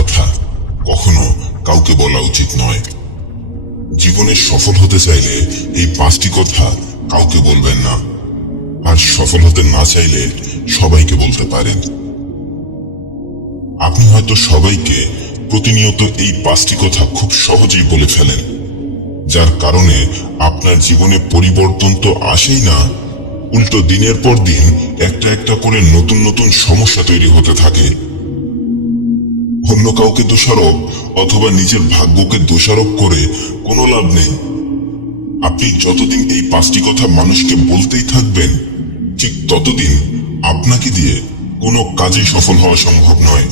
কথা কখনো কাউকে বলা উচিত নয়। জীবনে সফল হতে চাইলে এই 5টি কথা কাউকে বলবেন না, আর সফল হতে না চাইলে সবাইকে বলতে পারেন। আপনি হয়তো সবাইকে প্রতিনিয়ত এই 5টি কথা খুব সহজেই বলে ফেলেন, যার কারণে আপনার জীবনে পরিবর্তন তো আসেই না, উল্টো দিনের পর দিন একটা একটা করে নতুন নতুন সমস্যা তৈরি হতে থাকে। অন্য কাউকে দোষারোপ অথবা নিজের ভাগ্যকে দোষারোপ করে কোনো লাভ নেই। আপনি যতদিন এই 5টি কথা মানুষকে বলতেই থাকবেন, ঠিক ততদিন আপনাকে দিয়ে কোনো কাজেই সফল হওয়া সম্ভব নয়।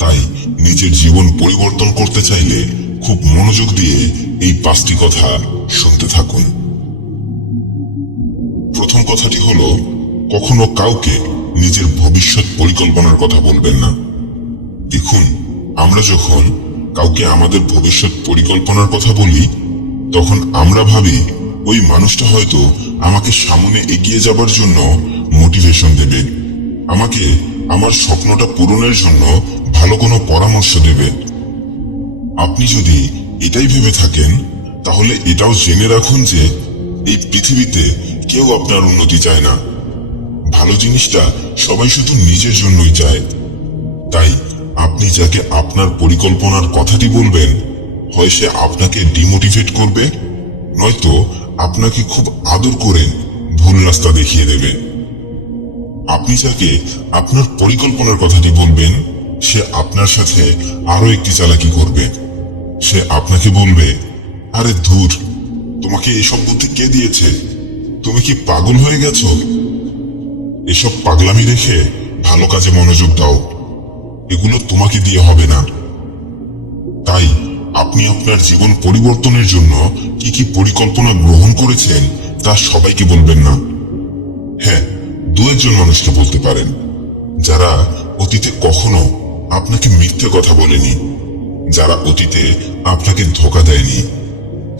তাই নিজের জীবন পরিবর্তন করতে চাইলে খুব মনোযোগ দিয়ে এই 5টি কথা শুনতে থাকুন। প্রথম কথাটি হলো, কখনো কাউকে নিজের ভবিষ্যৎ পরিকল্পনার কথা বলবেন না। দেখুন, আমরা যখন কাউকে আমাদের ভবিষ্যৎ পরিকল্পনার কথা বলি, তখন আমরা ভাবি ওই মানুষটা হয়তো আমাকে সামনে এগিয়ে যাবার জন্য মোটিভেশন দেবে, আমাকে আমার স্বপ্নটা পূরণের জন্য ভালো কোনো পরামর্শ দেবে। আপনি যদি এটাই ভেবে থাকেন, তাহলে এটাও জেনে রাখুন যে এই পৃথিবীতে কেউ আপনার উন্নতি চায় না। ভালো জিনিসটা সবাই শুধু নিজের জন্যই চায়। তাই আপনি যাকে আপনার পরিকল্পনার কথাটি বলবেন, হয় সে আপনাকে ডিমোটিভেট করবে, নয়তো আপনাকে খুব আদর করে ভুল রাস্তা দেখিয়ে দেবে। আপনি যাকে আপনার পরিকল্পনার কথাটি বলবেন, সে আপনার সাথে আরো একটি চালাকি করবে। সে আপনাকে বলবে, আরে ধুর, তোমাকে এসব বুদ্ধি কে দিয়েছে? তুমি কি পাগল হয়ে গেছো? এসব পাগলামি রেখে ভালো কাজে মনোযোগ দাও, এগুলো তোমাকে দিয়ে হবে না। তাই আপনি আপনার জীবন পরিবর্তনের জন্য কি কি পরিকল্পনা গ্রহণ করেছেন তা সবাইকে বলবেন না। হ্যাঁ, 2-1 মানুষকে বলতে পারেন, যারা অতীতে কখনো আপনাকে মিথ্যে কথা বলেনি, যারা অতীতে আপনাকে ধোঁকা দেয়নি,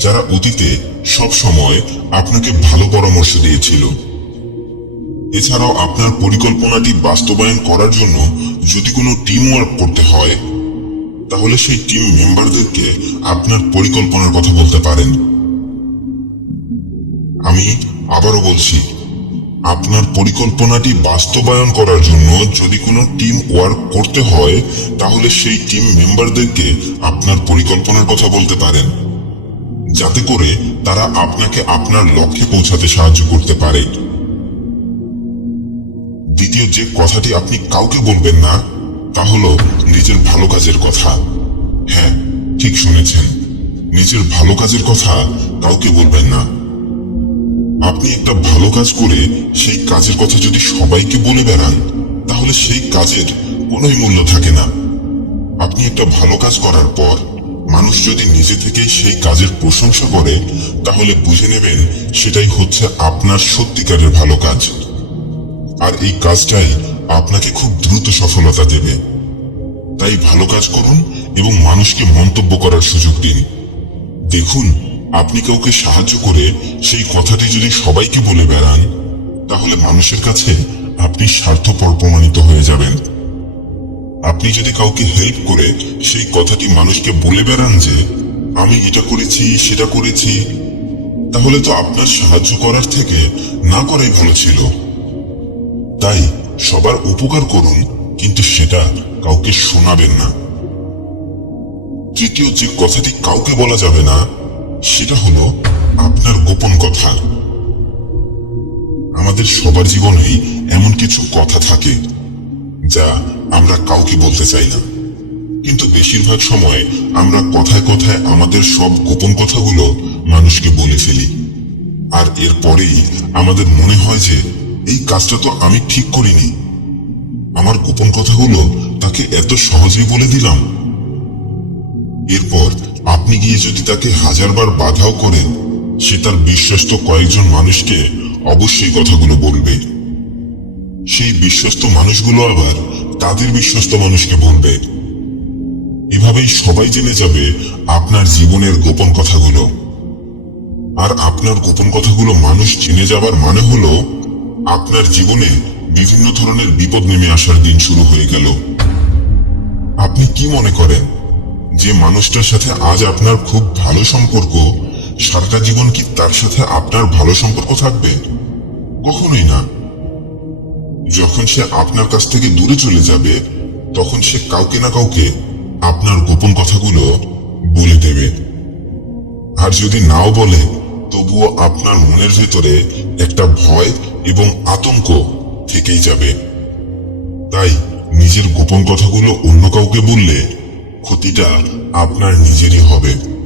যারা অতীতে সব সময় আপনাকে ভালো পরামর্শ দিয়েছিল। এছাড়াও আপনার পরিকল্পনাটি বাস্তবায়ন করার জন্য যদি কোনো টিম ওয়ার্ক করতে হয়, তাহলে সেই টিম মেম্বারদেরকে আপনার পরিকল্পনার কথা বলতে পারেন। আমি আবারও বলছি, আপনার পরিকল্পনাটি বাস্তবায়ন করার জন্য যদি কোনো টিম ওয়ার্ক করতে হয়, তাহলে সেই টিম মেম্বারদেরকে আপনার পরিকল্পনার কথা বলতে পারেন, যাতে করে তারা আপনাকে আপনার লক্ষ্যে পৌঁছাতে সাহায্য করতে পারে। দ্বিতীয় যে কথাটি আপনি কাউকে বলবেন না, তা হলো নিজের ভালো কাজের কথা। হ্যাঁ, ঠিক শুনেছেন, নিজের ভালো কাজের কথা কাউকে বলবেন না। আপনি একটা ভালো কাজ করে সেই কাজের কথা যদি সবাইকে বলে বেড়ান, তাহলে সেই কাজের কোনোই মূল্য থাকে না। আপনি একটা ভালো কাজ করার পর মানুষ যদি নিজে থেকে সেই কাজের প্রশংসা করে, তাহলে বুঝে নেবেন সেটাই হচ্ছে আপনার সত্যিকারের ভালো কাজ। আর এই কাজটাই আপনাকে খুব দ্রুত সফলতা দেবে। তাই ভালো কাজ করুন এবং মানুষকে মন্তব্য করার সুযোগ দিন। দেখুন, আপনি কাউকে সাহায্য করে সেই কথাটি যদি সবাইকে বলে বেড়ান, তাহলে মানুষের কাছে আপনি স্বার্থপর প্রমাণিত হয়ে যাবেন। আপনি যদি কাউকে হেল্প করে সেই কথাটি মানুষকে বলে বেড়ান যে আমি এটা করেছি সেটা করেছি, তাহলে তো আপনার সাহায্য করার থেকে না করাই ভালো ছিল। তাই সবার উপকার করুন, কিন্তু সেটা কাউকে শোনাবেন না। তৃতীয় যে কথাটি কাউকে বলা যাবে না, সেটা হলো আপনার গোপন কথা। আমাদের সবার জীবনেই এমন কিছু কথা থাকে যা আমরা কাউকে বলতে চাই না, কিন্তু বেশিরভাগ সময় আমরা কথায় কথায় আমাদের সব গোপন কথাগুলো মানুষকে বলে ফেলি। আর এরপরেই আমাদের মনে হয় যে এই কাজটা তো আমি ঠিক করিনি, আমার গোপন কথাগুলো তাকে এত সহজেই বলে দিলাম। এরপর আপনি গিয়ে যদি তাকে 1000বার বাধাও করেন, সে তার বিশ্বস্ত কয়েকজন মানুষকে অবশ্যই কথাগুলো বলবে। সেই বিশ্বস্ত মানুষগুলো আবার তাদের বিশ্বস্ত মানুষকে বলবে। এভাবেই সবাই জেনে যাবে আপনার জীবনের গোপন কথাগুলো। আর আপনার গোপন কথাগুলো মানুষ জেনে যাবার মানে হলো আপনার জীবনে বিভিন্ন ধরনের বিপদ নেমে আসার দিন শুরু হয়ে গেল। আপনি কি মনে করেন যে মানুষটার সাথে আজ আপনার খুব ভালো সম্পর্ক, সারাটা জীবন কি তার সাথে আপনার ভালো সম্পর্ক থাকবে? কখনোই না। যখন সে আপনার কাছ থেকে দূরে চলে যাবে, তখন সে কাউকে না কাউকে আপনার গোপন কথাগুলো বলে দেবে। আর যদি নাও বলে, তবুও আপনার মনের ভেতরে একটা ভয় এবং আতঙ্ক থেকেই যাবে। তাই নিজের গোপন কথাগুলো অন্য কাউকে বললে ক্ষতিটা আপনার নিজেরই হবে।